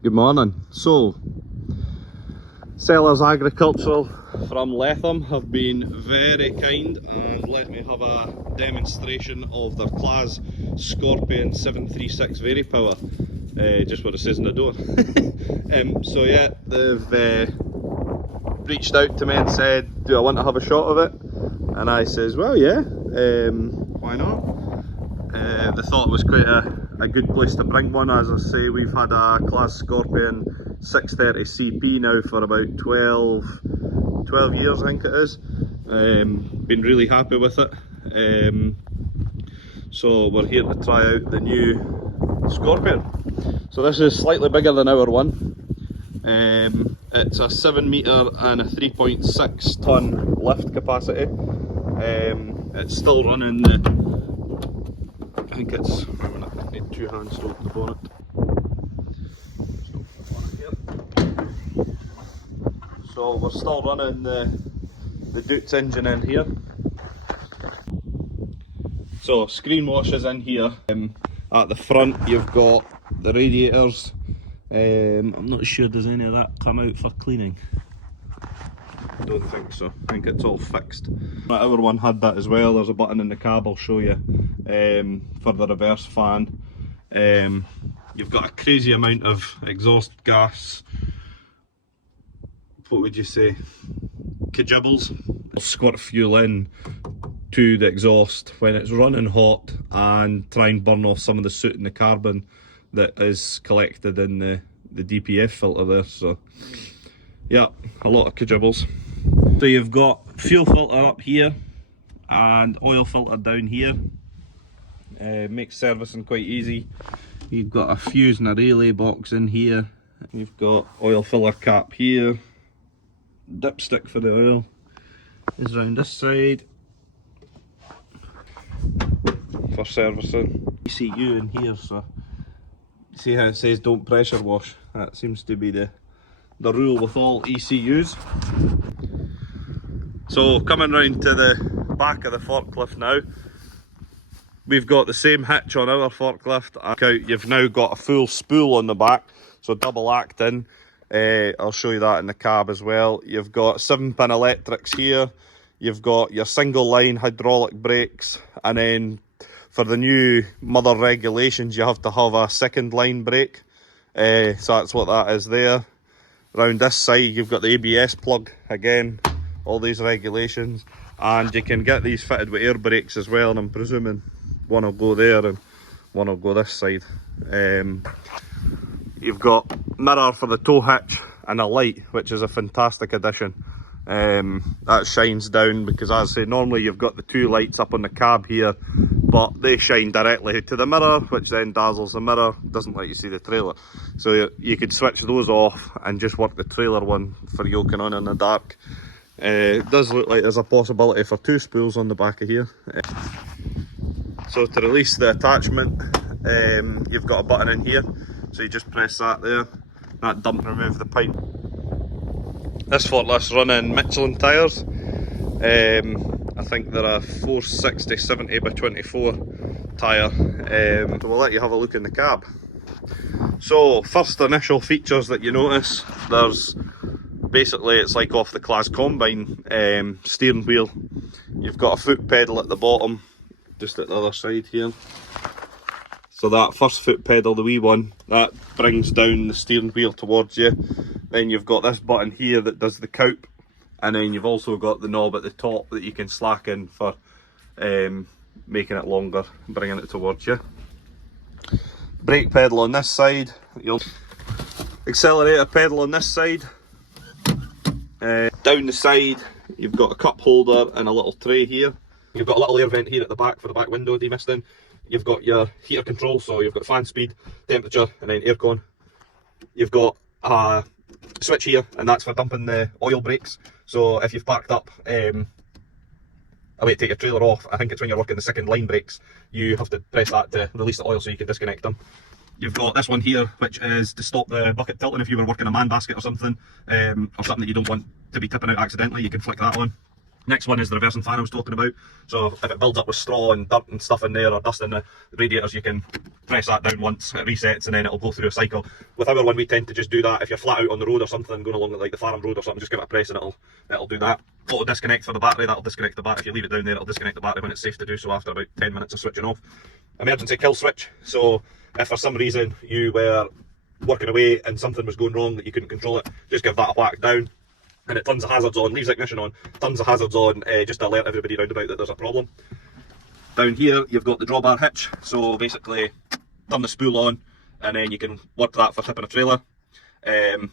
Good morning. So, Sellars Agricultural from Letham have been very kind and let me have a demonstration of their Claas Scorpion 736 Vari-Power, just what it says in the door. So yeah, they've reached out to me and said, do I want to have a shot of it? And I says, well yeah, why not? They thought it was quite a good place to bring one. As I say, we've had a Claas Scorpion 630 CP now for about 12 years, I think it is. Been really happy with it. So we're here to try out the new Scorpion. So this is slightly bigger than our one. It's a 7 metre and a 3.6 tonne lift capacity. It's still running the, I think it's, I need two hands to open the bonnet. So we're still running the Dutz engine in here. So screen wash is in here. At the front you've got the radiators. I'm not sure does any of that come out for cleaning. I don't think so. I think it's all fixed. Our one had that as well. There's a button in the cab I'll show you for the reverse fan. You've got a crazy amount of exhaust gas. What would you say? Kajibbles. Squirt fuel in to the exhaust when it's running hot and try and burn off some of the soot and the carbon that is collected in the DPF filter there. So yeah, a lot of kajibbles. So you've got fuel filter up here and oil filter down here. Makes servicing quite easy. You've got a fuse and a relay box in here. You've got oil filler cap here. Dipstick for the oil is around this side for servicing. ECU in here, so see how it says don't pressure wash. That seems to be the rule with all ECUs. So coming round to the back of the forklift now, we've got the same hitch on our forklift. You've now got a full spool on the back, so double acting. I'll show you that in the cab as well. You've got 7-pin electrics here. You've got your single line hydraulic brakes, and then for the new mother regulations you have to have a second line brake. So that's what that is there. Around this side you've got the ABS plug, again all these regulations, and you can get these fitted with air brakes as well, and I'm presuming one will go there and one will go this side. You've got mirror for the tow hitch and a light, which is a fantastic addition. That shines down because, as I say, normally you've got the two lights up on the cab here, but they shine directly to the mirror, which then dazzles the mirror, doesn't let you see the trailer. So you could switch those off and just work the trailer one for yoking on in the dark. It does look like there's a possibility for two spools on the back of here. So to release the attachment, you've got a button in here, so you just press that there. That doesn't remove the pipe. This forklift's running Michelin tyres. I think they're a 460 70 by 24 tyre. So we'll let you have a look in the cab. So first initial features that you notice, there's basically, it's like off the Claas Combine steering wheel. You've got a foot pedal at the bottom, just at the other side here. So that first foot pedal, the wee one, that brings down the steering wheel towards you. Then you've got this button here that does the coup, and then you've also got the knob at the top that you can slacken for making it longer, bringing it towards you. Brake pedal on this side, your accelerator pedal on this side. Down the side you've got a cup holder and a little tray here. You've got a little air vent here at the back for the back window demisting. You've got your heater control, so you've got fan speed, temperature, and then aircon. You've got a switch here, and that's for dumping the oil brakes. So if you've parked up away to take your trailer off, I think it's when you're working the second line brakes, you have to press that to release the oil so you can disconnect them. You've got this one here, which is to stop the bucket tilting if you were working a man basket or something that you don't want to be tipping out accidentally. You can flick that on. Next one is the reversing fan I was talking about. So if it builds up with straw and dirt and stuff in there, or dust in the radiators, you can press that down once, it resets, and then it'll go through a cycle. With our one, we tend to just do that if you're flat out on the road or something, going along like the farm road or something, just give it a press and it'll do that. Auto disconnect for the battery, that'll disconnect the battery. If you leave it down there, it'll disconnect the battery when it's safe to do so after about 10 minutes of switching off. Emergency kill switch. So if for some reason you were working away and something was going wrong that you couldn't control it, just give that a whack down, and it turns the hazards on, leaves the ignition on, turns the hazards on, just to alert everybody round about that there's a problem. Down here you've got the drawbar hitch, so basically turn the spool on and then you can work that for tipping a trailer. Turn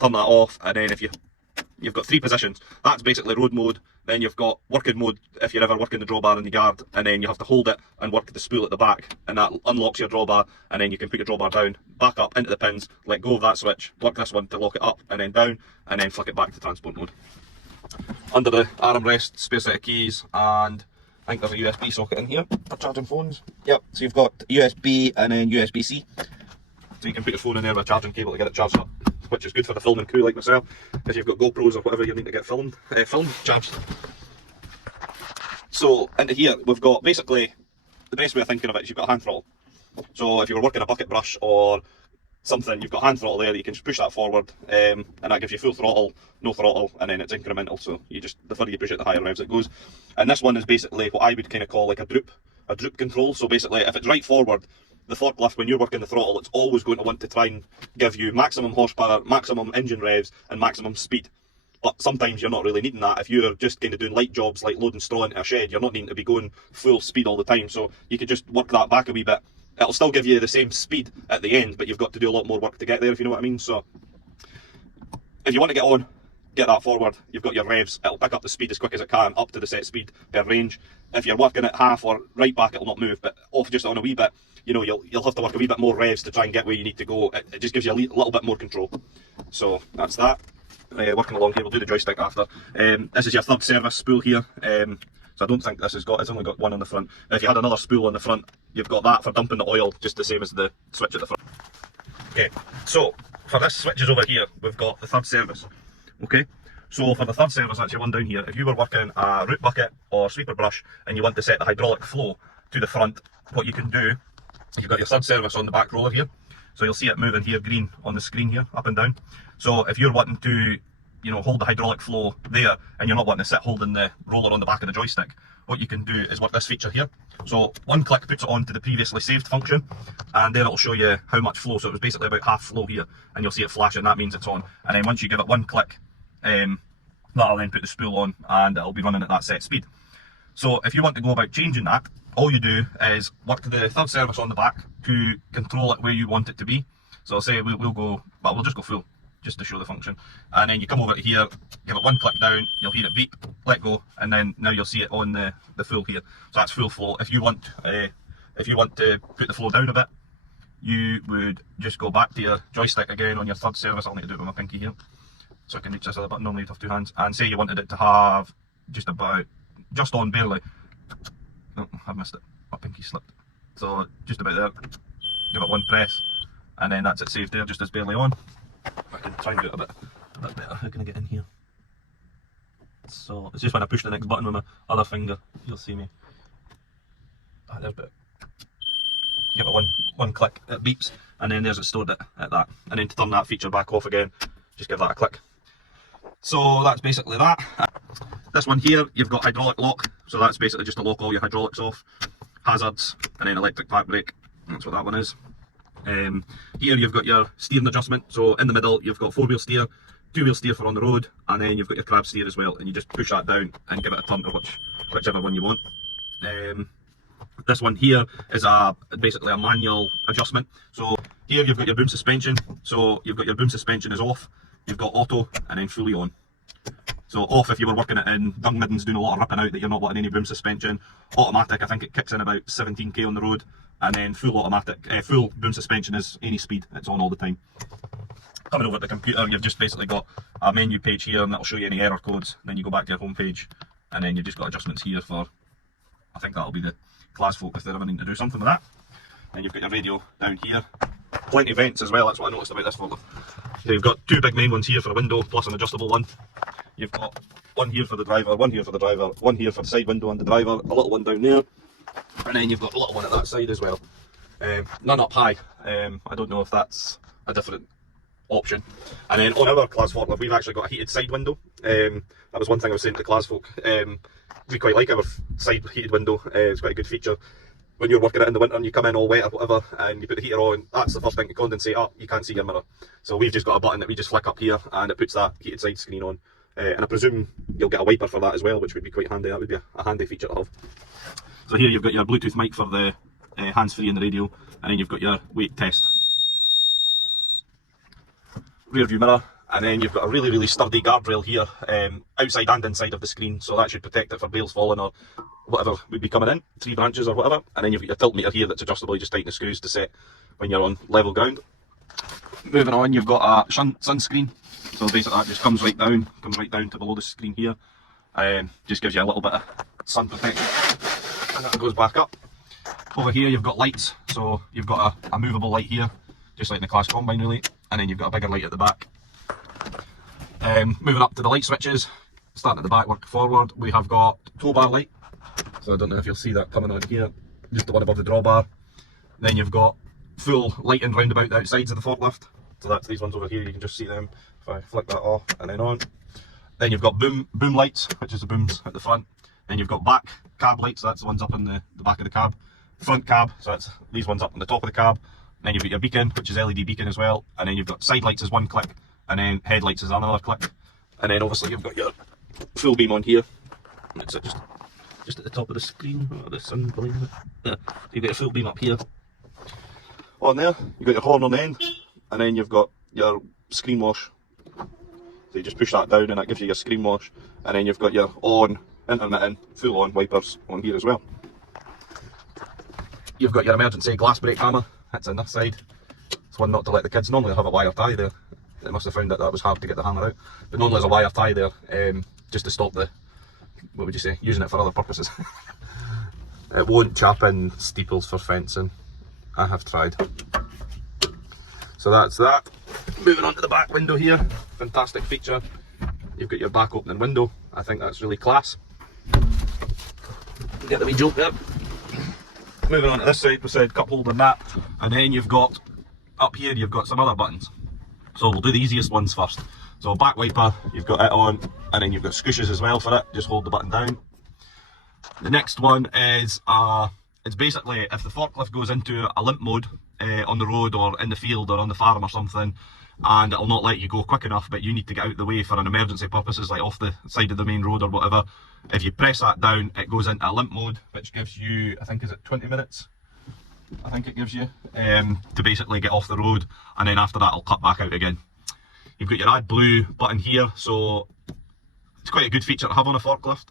that off, and then if you've got 3 positions. That's basically road mode. Then you've got working mode if you're ever working the drawbar in the yard, and then you have to hold it and work the spool at the back, and that unlocks your drawbar, and then you can put your drawbar down, back up into the pins, let go of that switch, work this one to lock it up and then down, and then flick it back to transport mode. Under the armrest, spare set of keys, and I think there's a USB socket in here for charging phones. Yep, so you've got USB and then USB-C. So you can put your phone in there with a charging cable to get it charged up, which is good for the filming crew like myself, if you've got GoPros or whatever you need to get film charged. So into here we've got, basically the best way of thinking of it is you've got a hand throttle. So if you were working a bucket brush or something, you've got hand throttle there, you can just push that forward, and that gives you full throttle, no throttle, and then it's incremental, so you just, the further you push it the higher revs it goes. And this one is basically what I would kind of call like a droop control. So basically if it's right forward, the forklift, when you're working the throttle, it's always going to want to try and give you maximum horsepower, maximum engine revs, and maximum speed. But sometimes you're not really needing that. If you're just kind of doing light jobs like loading straw into a shed, you're not needing to be going full speed all the time. So you could just work that back a wee bit. It'll still give you the same speed at the end, but you've got to do a lot more work to get there, if you know what I mean. So if you want to get on, get that forward, you've got your revs, it'll pick up the speed as quick as it can, up to the set speed per range. If you're working at half or right back, it'll not move, but off just on a wee bit, you know, you'll have to work a wee bit more revs to try and get where you need to go. It just gives you a little bit more control. So that's that. Working along here, we'll do the joystick after. This is your third service spool here. So I don't think this has got, it's only got one on the front. If you had another spool on the front, you've got that for dumping the oil, just the same as the switch at the front. Okay, so for this switches over here, we've got the third service. Okay, so for the third service, that's your one down here. If you were working a root bucket or sweeper brush and you want to set the hydraulic flow to the front, what you can do, you've got your third service on the back roller here. So you'll see it moving here green on the screen here, up and down. So if you're wanting to, you know, hold the hydraulic flow there, and you're not wanting to sit holding the roller on the back of the joystick, what you can do is work this feature here. So one click puts it on to the previously saved function, and then it'll show you how much flow. So it was basically about half flow here, and you'll see it flashing, that means it's on. And then once you give it one click, that'll then put the spool on, and it'll be running at that set speed. So if you want to go about changing that, all you do is work the third service on the back to control it where you want it to be. So say we'll go, well, we'll just go full, just to show the function. And then you come over to here, give it one click down, you'll hear it beep, let go, and then now you'll see it on the full here. So that's full flow. If you want to put the flow down a bit, you would just go back to your joystick again on your third service. I'll need to do it with my pinky here, so I can reach this other button. Normally you'd have two hands. And say you wanted it to have just on barely. Oh, I've missed it. My pinky slipped. So just about there. Give it one press, and then that's it saved there, just as barely on. I can try and do it a bit better. How can I get in here? So it's just when I push the next button with my other finger, you'll see me. There's a bit. Give it one click, it beeps, and then there's it stored it at that. And then to turn that feature back off again, just give that a click. So that's basically that. This one here, you've got hydraulic lock, so that's basically just to lock all your hydraulics off. Hazards, and then electric park brake, that's what that one is. Here you've got your steering adjustment, so in the middle you've got 4-wheel steer, 2-wheel steer for on the road, and then you've got your crab steer as well, and you just push that down and give it a turn to whichever one you want. This one here is basically a manual adjustment. So here you've got your boom suspension, so you've got your boom suspension is off, you've got auto, and then fully on. So off if you were working it in dung middens doing a lot of ripping out that you're not wanting any boom suspension. Automatic, I think it kicks in about 17k on the road, and then full automatic, full boom suspension is any speed, it's on all the time. Coming over to the computer, you've just basically got a menu page here, and that'll show you any error codes. Then you go back to your home page, and then you've just got adjustments here for, I think that'll be the class folk if they're ever needing to do something with that. And you've got your radio down here. Plenty of vents as well, that's what I noticed about this folder. So you've got two big main ones here for a window, plus an adjustable one. you've got one here for the driver, one here for the driver, one here for the side window and the driver, a little one down there, and then you've got a little one at that side as well. None up high. I don't know if that's a different option. And then on our class forklift, we've actually got a heated side window. That was one thing I was saying to the class folk. We quite like our side heated window. It's quite a good feature. When you're working it in the winter and you come in all wet or whatever and you put the heater on, that's the first thing to condensate up, you can't see your mirror. So we've just got a button that we just flick up here and it puts that heated side screen on. And I presume you'll get a wiper for that as well, which would be quite handy. That would be a handy feature to have. So here you've got your Bluetooth mic for the hands-free and the radio, and then you've got your weight test. Rear view mirror, and then you've got a really sturdy guardrail here, outside and inside of the screen, so that should protect it for bales falling or whatever would be coming in, 3 branches or whatever. And then you've got your tilt meter here that's adjustable, you just tighten the screws to set when you're on level ground. Moving on, you've got a sunscreen, so basically that just comes right down to below the screen here, just gives you a little bit of sun protection, and that goes back up. Over here you've got lights, so you've got a movable light here, just like in the class combine really, and then you've got a bigger light at the back. Moving up to the light switches, starting at the back, work forward, we have got tow bar light, so I don't know if you'll see that coming on here, just the one above the drawbar. Then you've got full lighting round about the outsides of the forklift, so that's these ones over here, you can just see them if I flick that off and then on. Then you've got boom lights, which is the booms at the front. Then you've got back cab lights, so that's the ones up in the back of the cab. Front cab, so that's these ones up on the top of the cab. Then you've got your beacon, which is LED beacon as well, and then you've got side lights as one click, and then headlights is another click, and then obviously you've got your full beam on here. It's just at the top of the screen. Oh, the sun behind it. Yeah. So you've got your full beam up here. On there, you've got your horn on the end, and then you've got your screen wash. So you just push that down and that gives you your screen wash, and then you've got your on, intermittent, full on wipers on here as well. You've got your emergency glass brake hammer, that's on this side. It's one not to let the kids, normally I have a wire tie there. They must have found that was hard to get the hammer out. But normally there's a wire tie there, just to stop the, what would you say, using it for other purposes. It won't chap in steeples for fencing. I have tried. So that's that. Moving on to the back window here, fantastic feature. You've got your back opening window, I think that's really class. Get the wee joke there. Moving on to this side, we said cup holder and that, and then you've got, up here you've got some other buttons. So we'll do the easiest ones first. So back wiper, you've got it on, and then you've got scooshes as well for it, just hold the button down. The next one is, it's basically if the forklift goes into a limp mode on the road or in the field or on the farm or something, and it'll not let you go quick enough, but you need to get out of the way for an emergency purposes, like off the side of the main road or whatever. If you press that down, it goes into a limp mode, which gives you, I think, is it 20 minutes? I think it gives you, to basically get off the road, and then after that it'll cut back out again. You've got your add blue button here, so it's quite a good feature to have on a forklift.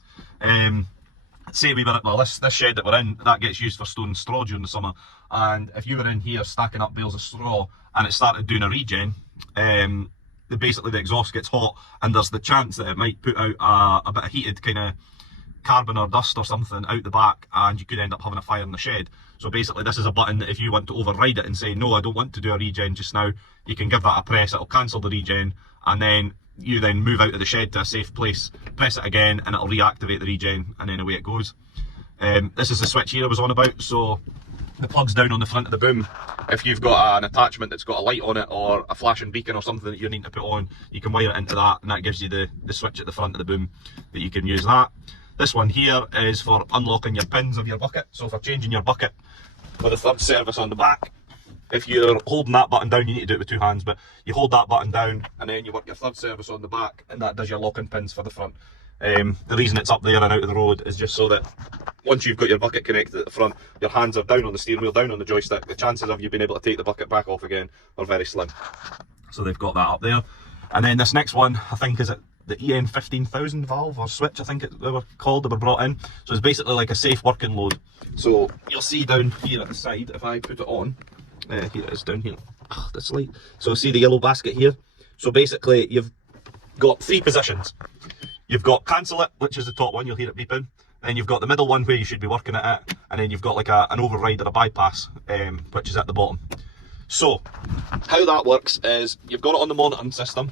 Say we were at, well, this shed that we're in, that gets used for storing straw during the summer, and if you were in here stacking up bales of straw and it started doing a regen, basically the exhaust gets hot and there's the chance that it might put out a bit of heated kind of carbon or dust or something out the back, and you could end up having a fire in the shed. So basically this is a button that if you want to override it and say, no, I don't want to do a regen just now, you can give that a press, it'll cancel the regen, and then you then move out of the shed to a safe place, press it again, and it'll reactivate the regen, and then away it goes. This is the switch here I was on about, so the plug's down on the front of the boom. If you've got an attachment that's got a light on it or a flashing beacon or something that you need to put on, you can wire it into that, and that gives you the switch at the front of the boom that you can use that. This one here is for unlocking your pins of your bucket, so for changing your bucket with a third service on the back. If you're holding that button down, you need to do it with 2 hands, but you hold that button down and then you work your third service on the back, and that does your locking pins for the front. The reason it's up there and out of the road is just so that once you've got your bucket connected at the front, your hands are down on the steering wheel, down on the joystick, the chances of you being able to take the bucket back off again are very slim. So they've got that up there. And then this next one, I think, is it the EN 15,000 valve or switch, I think they were called, they were brought in. So it's basically like a safe working load. So you'll see down here at the side, if I put it on, here it is down here, this light. So see the yellow basket here? So basically you've got 3 positions. You've got cancel it, which is the top one, you'll hear it beeping. Then you've got the middle one where you should be working it at, and then you've got like an override or a bypass, which is at the bottom. So how that works is you've got it on the monitoring system.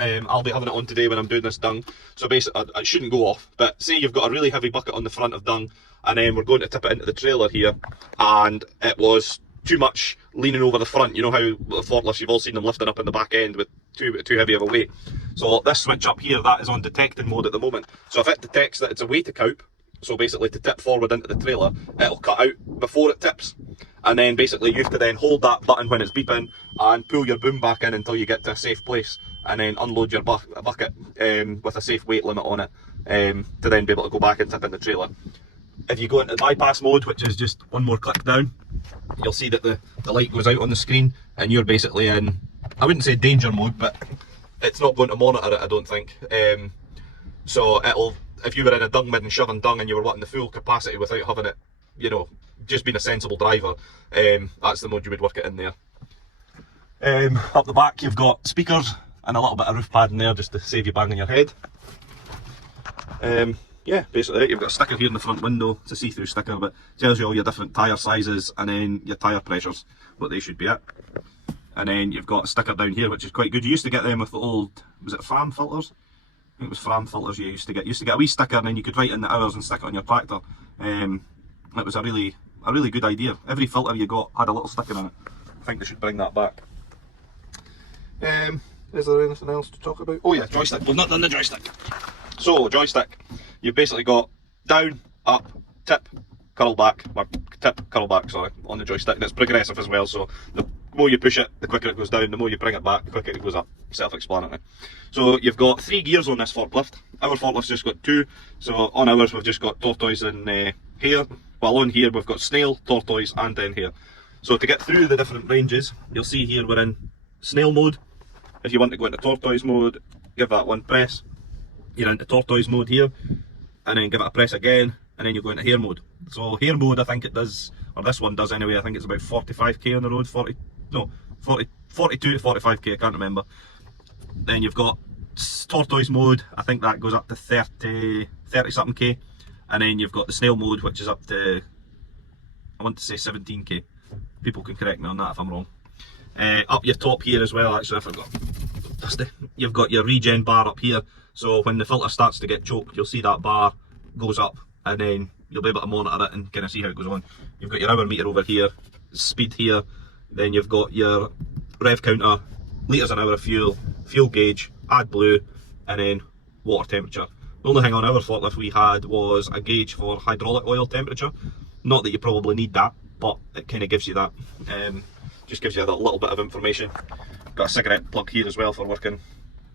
I'll be having it on today when I'm doing this dung. So basically, it shouldn't go off. But say you've got a really heavy bucket on the front of dung, and then we're going to tip it into the trailer here, and it was too much leaning over the front. You know how the forklifts, you've all seen them lifting up in the back end with too heavy of a weight. So this switch up here, that is on detecting mode at the moment. So if it detects that it's a way to coupe, so basically to tip forward into the trailer, it'll cut out before it tips. And then basically you have to then hold that button when it's beeping and pull your boom back in until you get to a safe place, and then unload your bucket with a safe weight limit on it, to then be able to go back and tip in the trailer. If you go into bypass mode, which is just one more click down, you'll see that the light goes out on the screen, and you're basically in, I wouldn't say danger mode, but it's not going to monitor it, I don't think. So it'll, if you were in a dung bin shoving dung and you were wanting the full capacity without having it, you know, just being a sensible driver, that's the mode you would work it in there. Up the back you've got speakers and a little bit of roof padding there just to save you banging your head. Yeah, basically you've got a sticker here in the front window. It's a see-through sticker, but it tells you all your different tyre sizes and then your tyre pressures, what they should be at. And then you've got a sticker down here which is quite good. You used to get them with the old, was it FARM filters? I think it was FARM filters you used to get. You used to get a wee sticker and then you could write in the hours and stick it on your tractor. It was a really good idea. Every filter you got had a little sticker in it. I think they should bring that back. Is there anything else to talk about? Oh yeah, joystick. We've not done the joystick. So, joystick. You've basically got down, up, tip, curl back, or tip, curl back, sorry, on the joystick. And it's progressive as well, so the more you push it, the quicker it goes down, the more you bring it back, the quicker it goes up. Self-explanatory. So you've got 3 gears on this forklift. Our forklift's just got 2, so on ours we've just got tortoise and hare, while on here we've got snail, tortoise and then hare. So to get through the different ranges, you'll see here we're in snail mode. If you want to go into tortoise mode, give that one press. You're into tortoise mode here, and then give it a press again, and then you go into hare mode. So hare mode, I think it does, or this one does anyway, I think it's about 45k on the road, 42 to 45k, I can't remember. Then you've got tortoise mode, I think that goes up to 30 something k, and then you've got the snail mode which is up to, I want to say 17k. People can correct me on that if I'm wrong. Up your top here as well, actually I forgot, dusty. You've got your regen bar up here, so when the filter starts to get choked you'll see that bar goes up, and then you'll be able to monitor it and kind of see how it goes on. You've got your hour meter over here, speed here, then you've got your rev counter, litres an hour of fuel, fuel gauge, AdBlue, and then water temperature. The only thing on our forklift we had was a gauge for hydraulic oil temperature. Not that you probably need that, but it kind of gives you that. Just gives you a little bit of information. Got a cigarette plug here as well for working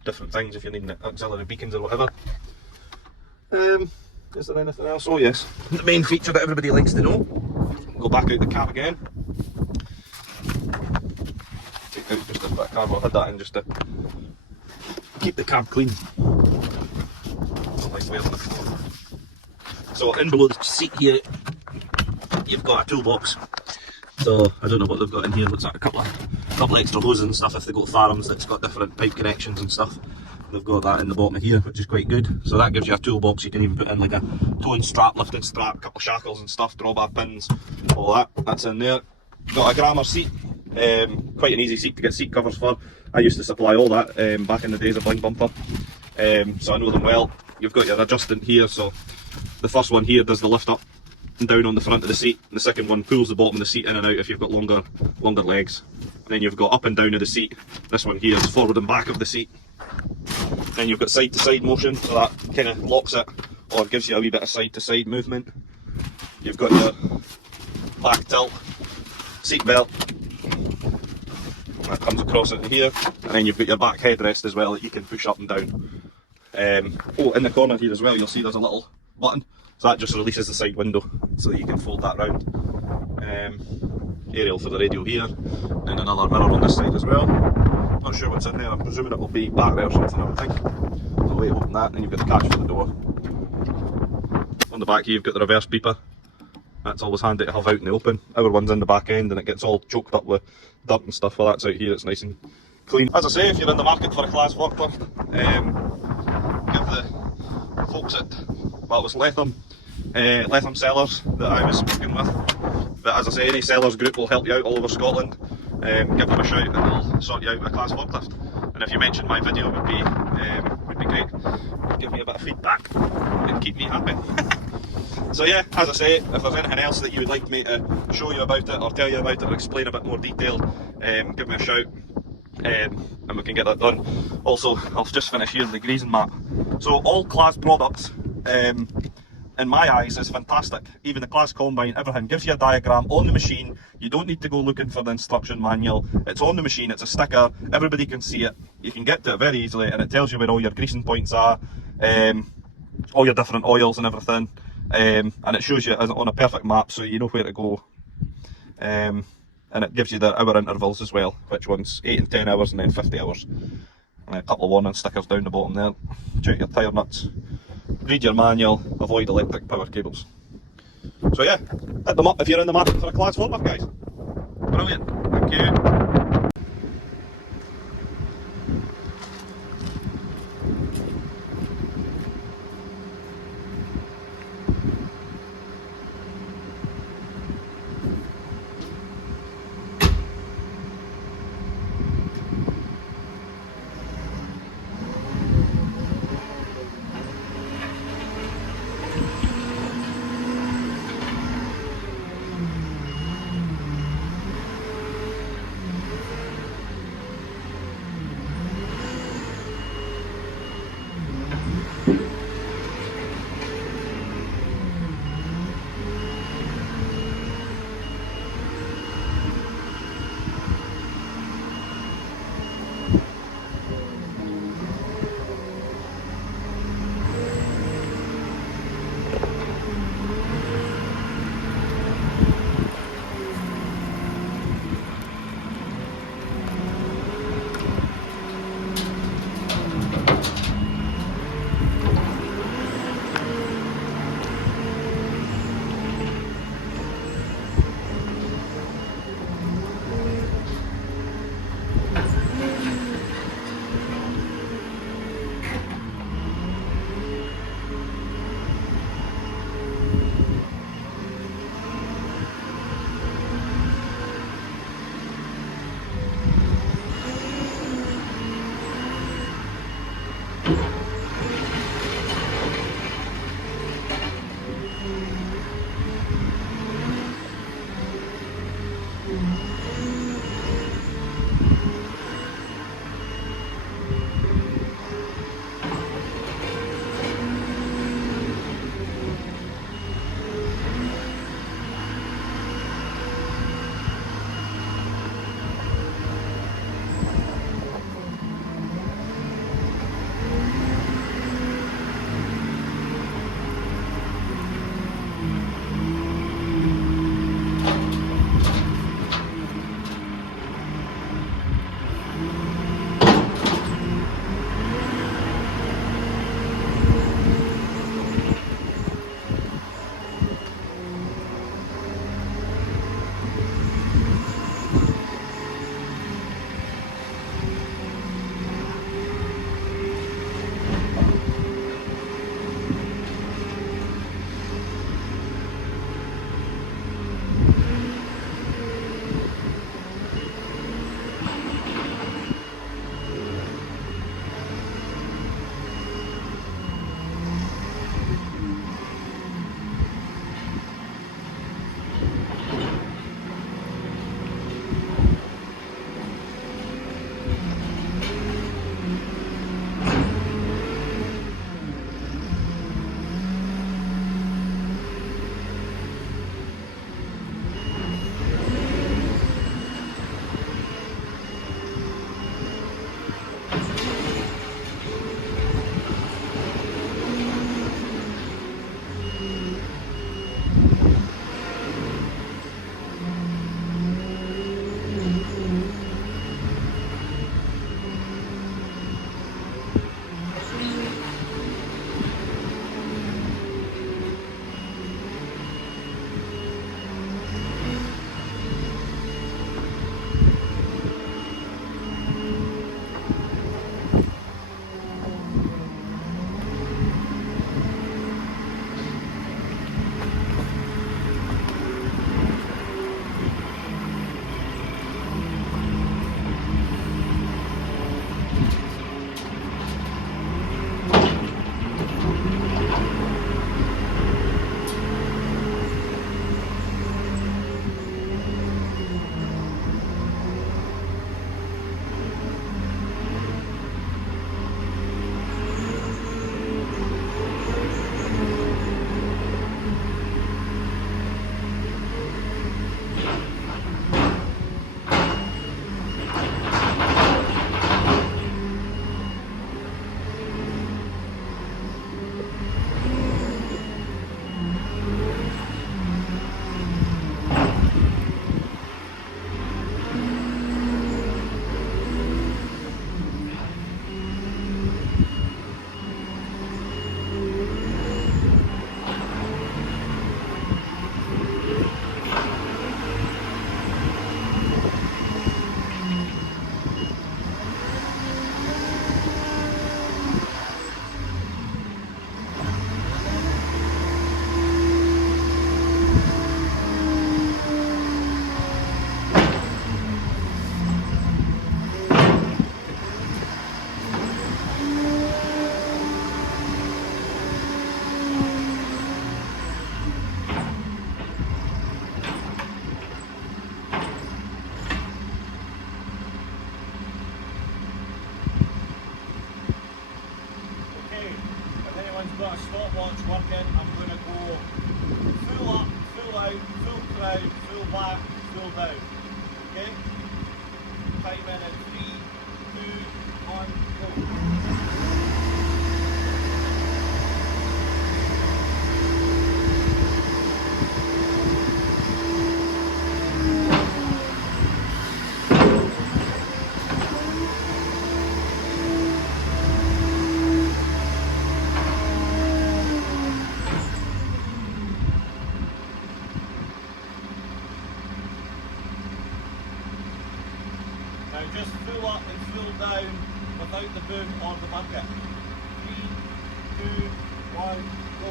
different things if you're needing auxiliary beacons or whatever. Is there anything else? Oh yes, the main feature that everybody likes to know. Go back out the cab again. Take out just a bit of cardboard, I had that in just to keep the cab clean. So in below the seat here, you've got a toolbox. So I don't know what they've got in here. Looks like a couple of extra hoses and stuff. If they go farms, that's got different pipe connections and stuff. They've got that in the bottom of here, which is quite good. So that gives you a toolbox. You can even put in like a towing strap, lifting strap, a couple of shackles and stuff, drawbar pins, all that. That's in there. Got a Grammer seat. Quite an easy seat to get seat covers for. I used to supply all that back in the days of Blink Bumper. So I know them well. You've got your adjustant here. So the first one here does the lift up and down on the front of the seat, and the second one pulls the bottom of the seat in and out if you've got longer legs. And then you've got up and down of the seat. This one here is forward and back of the seat. Then you've got side to side motion, so that kind of locks it or gives you a wee bit of side to side movement. You've got your back tilt, seat belt, that comes across into here, and then you've got your back headrest as well that you can push up and down. Oh, in the corner here as well, you'll see there's a little button. So that just releases the side window so that you can fold that round. Aerial for the radio here, and another mirror on this side as well. Not sure what's in there, I'm presuming it will be battery or something, I would think. So wait, open that, and then you've got the catch for the door. On the back here you've got the reverse beeper. That's always handy to have out in the open. Our one's in the back end and it gets all choked up with dirt and stuff. While that's out here, it's nice and clean. As I say, if you're in the market for a class forklift, give the folks at, well, it was Latham Sellars that I was working with. But as I say, any Sellars group will help you out all over Scotland. Give them a shout and they'll sort you out with a class forklift. And if you mention my video, would be great. Give me a bit of feedback and keep me happy. So yeah, as I say, if there's anything else that you would like me to show you about it, or tell you about it, or explain a bit more detail, give me a shout, and we can get that done. Also, I'll just finish here the grazing map. So all Claas products, in my eyes, is fantastic. Even the Claas Combine, everything gives you a diagram on the machine. You don't need to go looking for the instruction manual. It's on the machine, it's a sticker, everybody can see it. You can get to it very easily, and it tells you where all your greasing points are, all your different oils and everything. And it shows you on a perfect map, so you know where to go. And it gives you the hour intervals as well, which one's 8 and 10 hours and then 50 hours. And a couple of warning stickers down the bottom there. Check your tyre nuts, read your manual, avoid electric power cables. So yeah, hit them up if you're in the market for a Claas forklift, guys. Brilliant, thank you. stopwatch working, I'm going to go full up, full out, full crown, full back, full down. Okay? Time in 3, 2, 1, go. Now just full up and full down without the boom or the bucket. 3, 2, 1, go.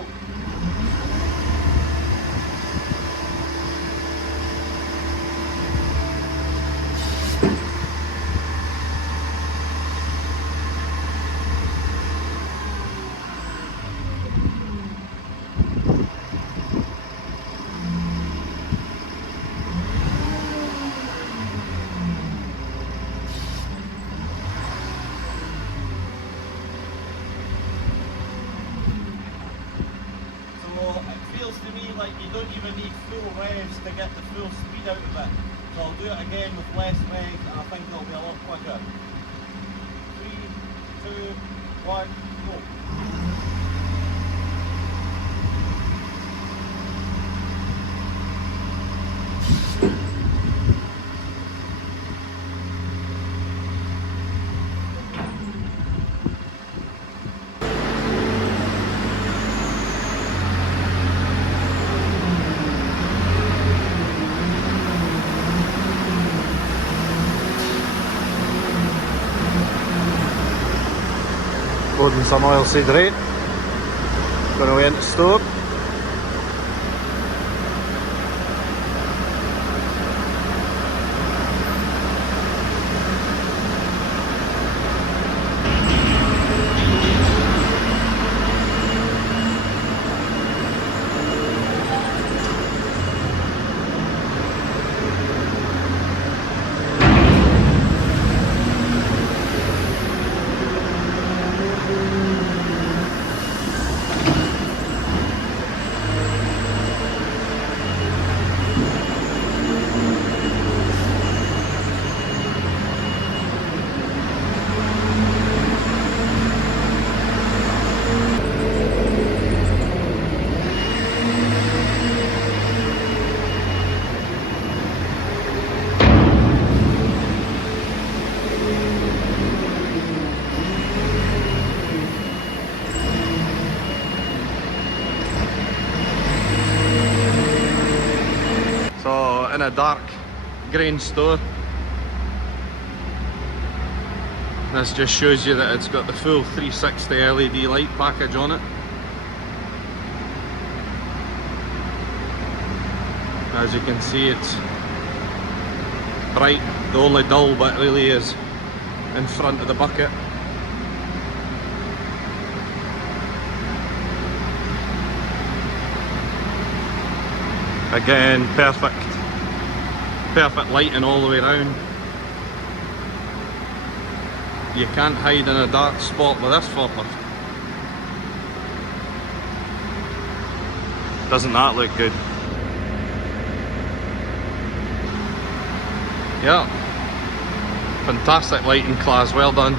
It feels to me like you don't even need full revs to get the full speed out of it. So I'll do it again with less revs and I think it'll be a lot quicker. 3, 2, 1, go. Loading some oilseed rape, going away into store. So in a dark grain store, this just shows you that it's got the full 360 LED light package on it. As you can see, it's bright. The only dull bit really is in front of the bucket. Again, perfect lighting all the way around. You can't hide in a dark spot with this forklift. Doesn't that look good? Yeah, fantastic lighting class, well done.